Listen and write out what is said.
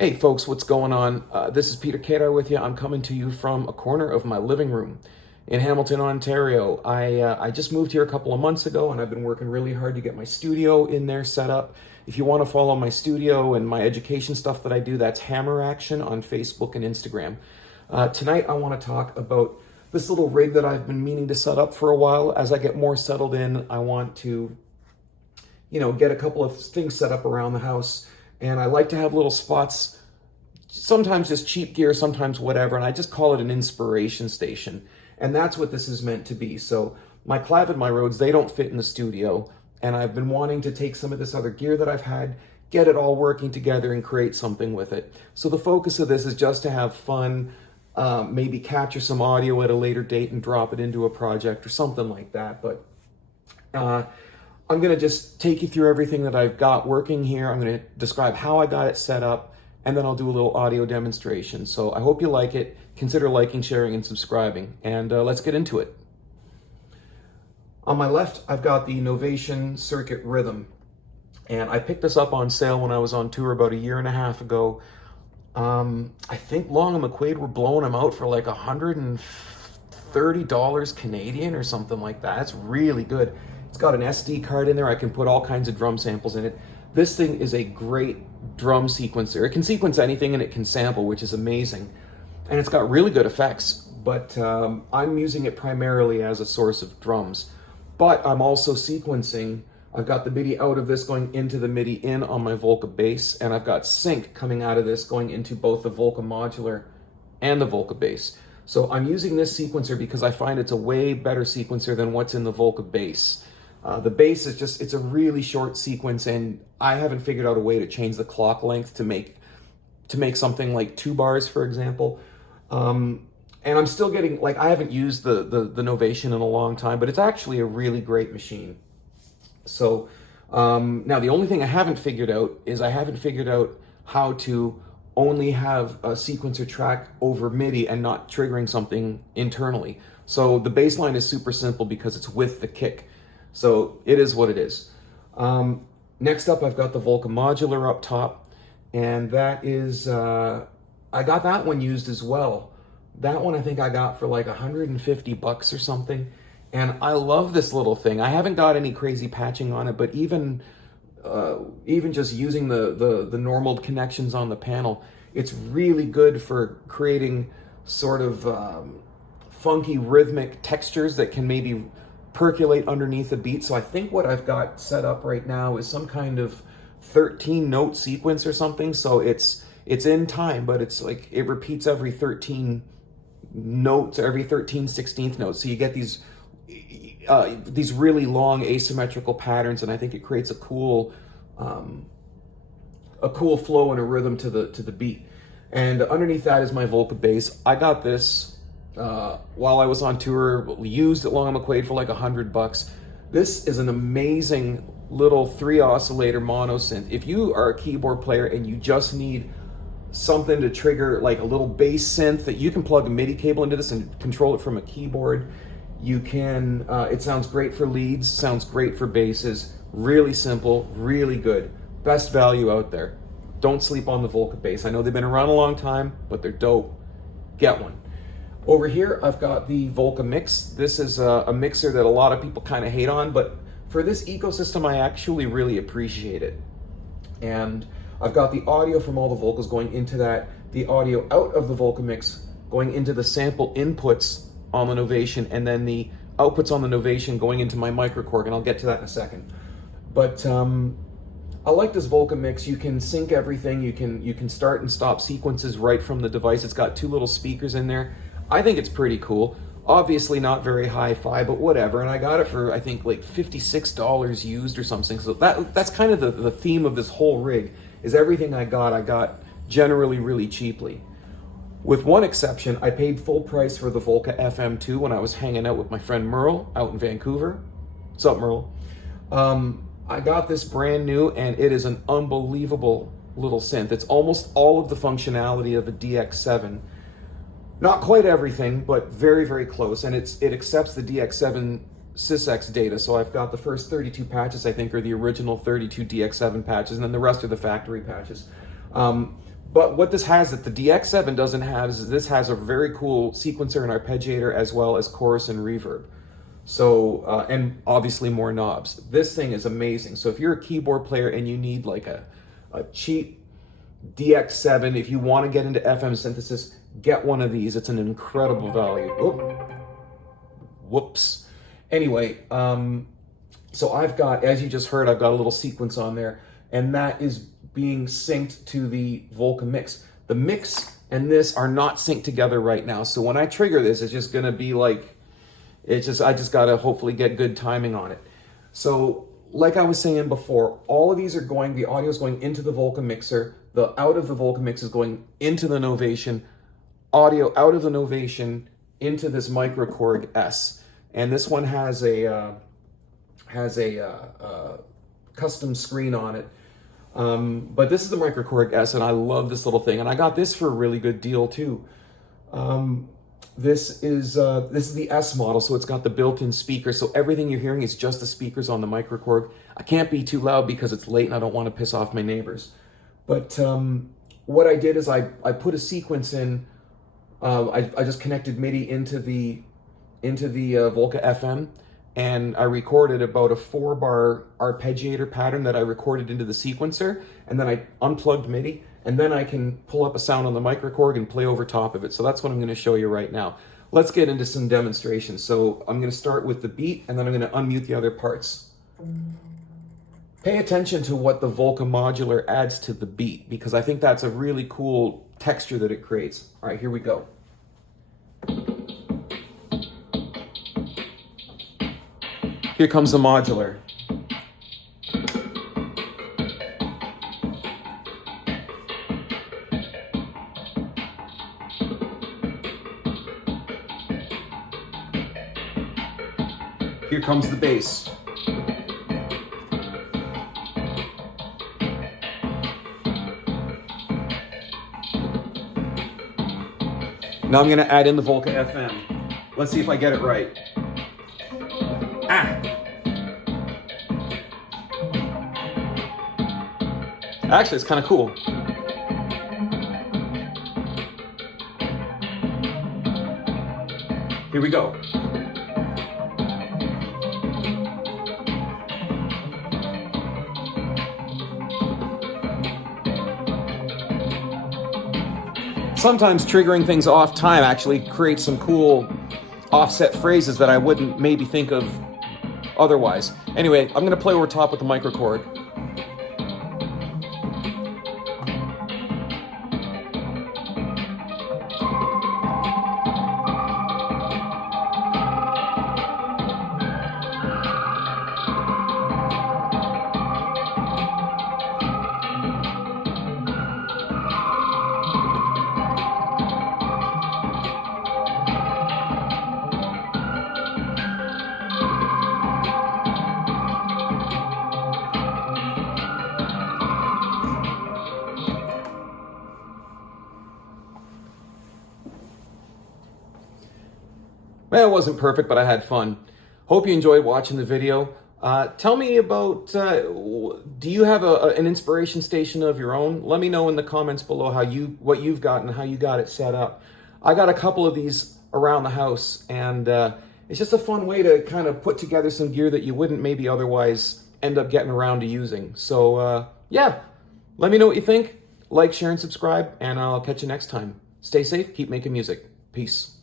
Hey folks, what's going on? This is Peter Kadar with you. I'm coming to you from a corner of my living room in Hamilton, Ontario. I just moved here a couple of months ago and I've been working really hard to get my studio in there set up. If you want to follow my studio and my education stuff that I do, that's Hammer Action on Facebook and Instagram. Tonight I want to talk about this little rig that I've been meaning to set up for a while. As I get more settled in, I want to, get a couple of things set up around the house. And I like to have little spots, sometimes just cheap gear, sometimes whatever, and I just call it an inspiration station. And that's what this is meant to be. So my clav and my Rhodes, they don't fit in the studio, and I've been wanting to take some of this other gear that I've had, get it all working together and create something with it. So the focus of this is just to have fun, maybe capture some audio at a later date and drop it into a project or something like that. But I'm going to just take you through everything that I've got working here. I'm going to describe how I got it set up, and then I'll do a little audio demonstration. So I hope you like it. Consider liking, sharing, and subscribing. And let's get into it. On my left, I've got the Novation Circuit Rhythm. And I picked this up on sale when I was on tour about a year and a half ago. I think Long and McQuaid were blowing them out for like $130 Canadian or something like that. It's really good. It's got an SD card in there. I can put all kinds of drum samples in it. This thing is a great drum sequencer. It can sequence anything and it can sample, which is amazing. And it's got really good effects, but I'm using it primarily as a source of drums. But I'm also sequencing. I've got the MIDI out of this going into the MIDI in on my Volca bass, and I've got sync coming out of this going into both the Volca modular and the Volca bass. So I'm using this sequencer because I find it's a way better sequencer than what's in the Volca bass. The bass is it's a really short sequence, and I haven't figured out a way to change the clock length to make something like 2 bars, for example. And I'm still getting, I haven't used the Novation in a long time, but it's actually a really great machine. So now the only thing I haven't figured out is how to only have a sequencer track over MIDI and not triggering something internally. So the bass line is super simple because it's with the kick. So it is what it is. Next up, I've got the Volca modular up top, and that is, I got that one used as well. That one I think I got for like $150 or something. And I love this little thing. I haven't got any crazy patching on it, but even just using the normal connections on the panel, it's really good for creating sort of funky rhythmic textures that can maybe percolate underneath the beat. So I think what I've got set up right now is some kind of 13 note sequence or something. So it's in time, but it's like it repeats every 13 notes, every 13 16th notes. So you get these really long asymmetrical patterns, and I think it creates a cool flow and a rhythm to the beat. And underneath that is my Volca bass. I got this while I was on tour, used at Long and McQuaid for like $100. This is an amazing little 3 oscillator mono synth. If you are a keyboard player and you just need something to trigger like a little bass synth, that you can plug a MIDI cable into this and control it from a keyboard. You can, it sounds great for leads, sounds great for basses, really simple, really good. Best value out there. Don't sleep on the Volca bass. I know they've been around a long time, but they're dope. Get one. Over here, I've got the Volca Mix. This is a mixer that a lot of people kind of hate on, but for this ecosystem, I actually really appreciate it. And I've got the audio from all the Volcas going into that, the audio out of the Volca Mix going into the sample inputs on the Novation, and then the outputs on the Novation going into my Microkorg, and I'll get to that in a second. But I like this Volca Mix. You can sync everything. You can start and stop sequences right from the device. It's got 2 little speakers in there. I think it's pretty cool. Obviously not very hi-fi, but whatever. And I got it for, I think, like $56 used or something. So that's kind of the theme of this whole rig, is everything I got generally really cheaply. With one exception, I paid full price for the Volca FM2 when I was hanging out with my friend Merle out in Vancouver. What's up, Merle? I got this brand new, and it is an unbelievable little synth. It's almost all of the functionality of a DX7. Not quite everything, but very, very close. And it accepts the DX7 sysx data. So I've got the first 32 patches, I think, are the original 32 DX7 patches, and then the rest are the factory patches. But what this has that the DX7 doesn't have is this has a very cool sequencer and arpeggiator as well as chorus and reverb. So, and obviously more knobs. This thing is amazing. So if you're a keyboard player and you need like a cheap DX7, if you want to get into FM synthesis, get one of these. It's an incredible value. Oh, whoops. Anyway, so I've got, as you just heard, I've got a little sequence on there, and that is being synced to the Volca mix. The mix and this are not synced together right now. So when I trigger this, it's just gonna be like, I just gotta hopefully get good timing on it. So like I was saying before, all of these are going, the audio is going into the Volca mixer, the out of the Volca mix is going into the Novation, audio out of the Novation into this Microkorg S. And this one has a custom screen on it. But this is the Microkorg S, and I love this little thing. And I got this for a really good deal too. This is the S model, so it's got the built-in speaker. So everything you're hearing is just the speakers on the Microkorg. I can't be too loud because it's late and I don't want to piss off my neighbors. But what I did is I put a sequence in. I just connected MIDI into the Volca FM, and I recorded about a 4-bar arpeggiator pattern that I recorded into the sequencer, and then I unplugged MIDI, and then I can pull up a sound on the Microkorg and play over top of it. So that's what I'm going to show you right now. Let's get into some demonstrations. So I'm going to start with the beat, and then I'm going to unmute the other parts. Pay attention to what the Volca modular adds to the beat, because I think that's a really cool texture that it creates. All right, here we go. Here comes the modular. Here comes the bass. Now I'm going to add in the Volca FM. Let's see if I get it right. Actually, it's kind of cool. Here we go. Sometimes triggering things off time actually creates some cool offset phrases that I wouldn't maybe think of otherwise. Anyway, I'm going to play over top with the Microkorg. Well, it wasn't perfect, but I had fun. Hope you enjoyed watching the video. Tell me about, do you have an inspiration station of your own? Let me know in the comments below what you've got and how you got it set up. I got a couple of these around the house, and it's just a fun way to kind of put together some gear that you wouldn't maybe otherwise end up getting around to using. So yeah, let me know what you think. Like, share, and subscribe, and I'll catch you next time. Stay safe, keep making music. Peace.